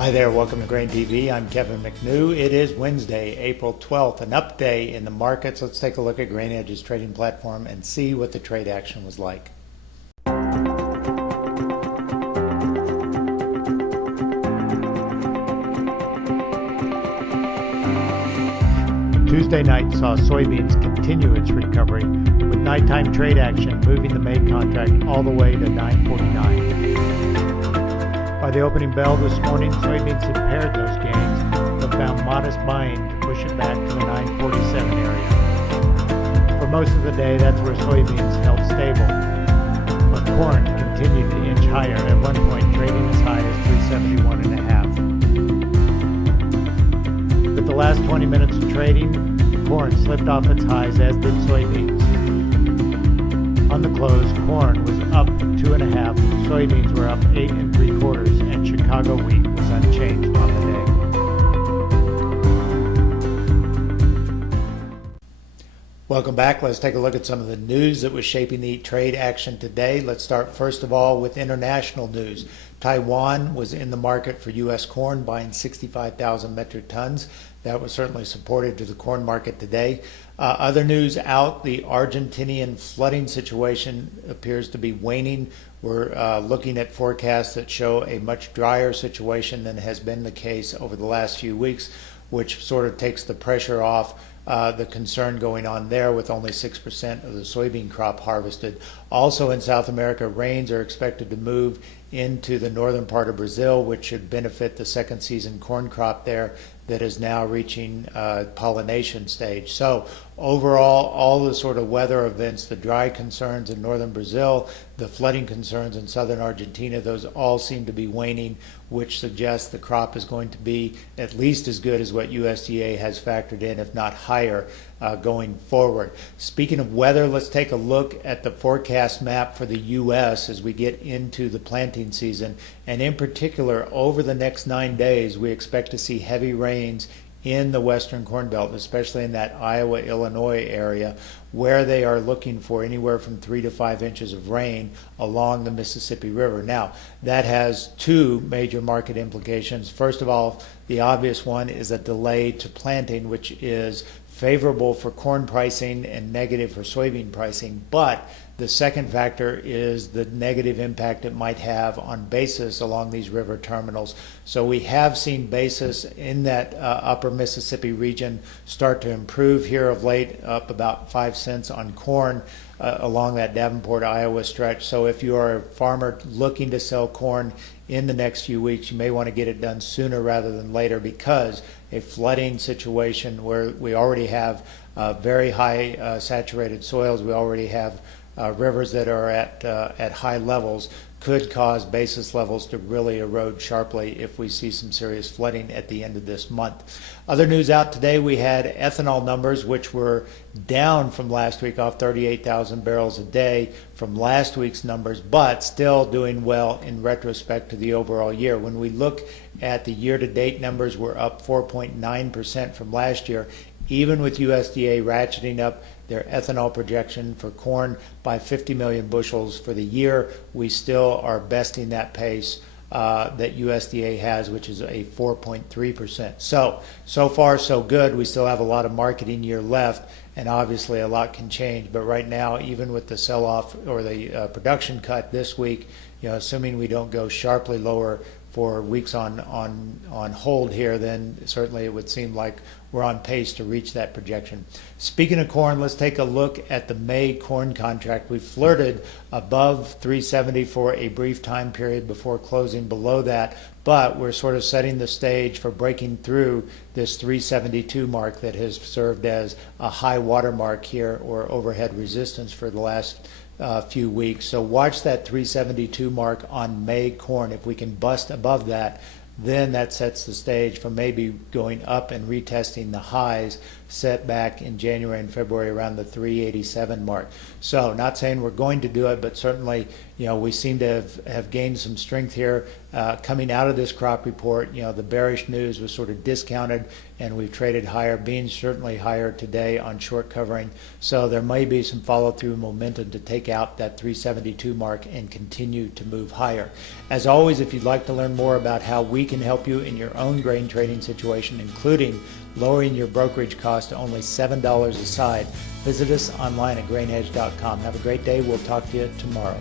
Hi there, welcome to Grain TV. I'm Kevin McNew. It is Wednesday, April 12th, an up day in the markets. Let's take a look at GrainEdge's trading platform and see what the trade action was like. Tuesday night saw soybeans continue its recovery, with nighttime trade action moving the May contract all the way to $9.49. By the opening bell this morning, soybeans had paired those gains, but found modest buying to push it back to the $9.47 area. For most of the day, that's where soybeans held stable, but corn continued to inch higher, at one point trading as high as $371.5. With the last 20 minutes of trading, corn slipped off its highs, as did soybeans. On the close, corn was up 2.5, soybeans were up 8 3/4, and Chicago wheat was unchanged on the day. Welcome back. Let's take a look at some of the news that was shaping the trade action today. Let's start first of all with international news. Taiwan was in the market for U.S. corn, buying 65,000 metric tons. That was certainly supportive to the corn market today. Other news out, the Argentinian flooding situation appears to be waning. We're looking at forecasts that show a much drier situation than has been the case over the last few weeks, which sort of takes the pressure off the concern going on there, with only 6% of the soybean crop harvested. Also in South America, rains are expected to move into the northern part of Brazil, which should benefit the second season corn crop there that is now reaching pollination stage. So overall, all the sort of weather events, the dry concerns in northern Brazil, the flooding concerns in southern Argentina, those all seem to be waning, which suggests the crop is going to be at least as good as what USDA has factored in, if not higher, going forward. Speaking of weather, let's take a look at the forecast map for the U.S. as we get into the planting season. And in particular, over the next 9 days, we expect to see heavy rains in the western corn belt, especially in that Iowa, Illinois area, where they are looking for anywhere from 3 to 5 inches of rain along the Mississippi River. Now, that has two major market implications. First of all, the obvious one is a delay to planting, which is favorable for corn pricing and negative for soybean pricing. But the second factor is the negative impact it might have on basis along these river terminals. So we have seen basis in that upper Mississippi region start to improve here of late, up about 5 cents on corn along that Davenport, Iowa stretch. So if you are a farmer looking to sell corn in the next few weeks, you may want to get it done sooner rather than later, because a flooding situation where we already have very high saturated soils, we already have rivers that are at high levels, could cause basis levels to really erode sharply if we see some serious flooding at the end of this month. Other news out today, we had ethanol numbers, which were down from last week, off 38,000 barrels a day from last week's numbers, but still doing well in retrospect to the overall year. When we look at the year-to-date numbers, we're up 4.9% from last year, even with USDA ratcheting up their ethanol projection for corn by 50 million bushels for the year. We still are besting that pace that USDA has, which is a 4.3%. So far so good. We still have a lot of marketing year left, and obviously a lot can change. But right now, even with the sell-off or the production cut this week, assuming we don't go sharply lower for weeks on hold here, then certainly it would seem like we're on pace to reach that projection. Speaking of corn, let's take a look at the May corn contract. We flirted above 370 for a brief time period before closing below that, but we're sort of setting the stage for breaking through this 372 mark that has served as a high water mark here, or overhead resistance, for the last few weeks. So watch that 372 mark on May corn. If we can bust above that, then that sets the stage for maybe going up and retesting the highs set back in January and February around the 387 mark. So not saying we're going to do it, but certainly, we seem to have gained some strength here coming out of this crop report. The bearish news was sort of discounted, and we've traded higher. Beans certainly higher today on short covering. So there may be some follow-through momentum to take out that 372 mark and continue to move higher. As always, if you'd like to learn more about how we can help you in your own grain trading situation, including lowering your brokerage cost to only $7 a side, visit us online at grainhedge.com. Have a great day. We'll talk to you tomorrow.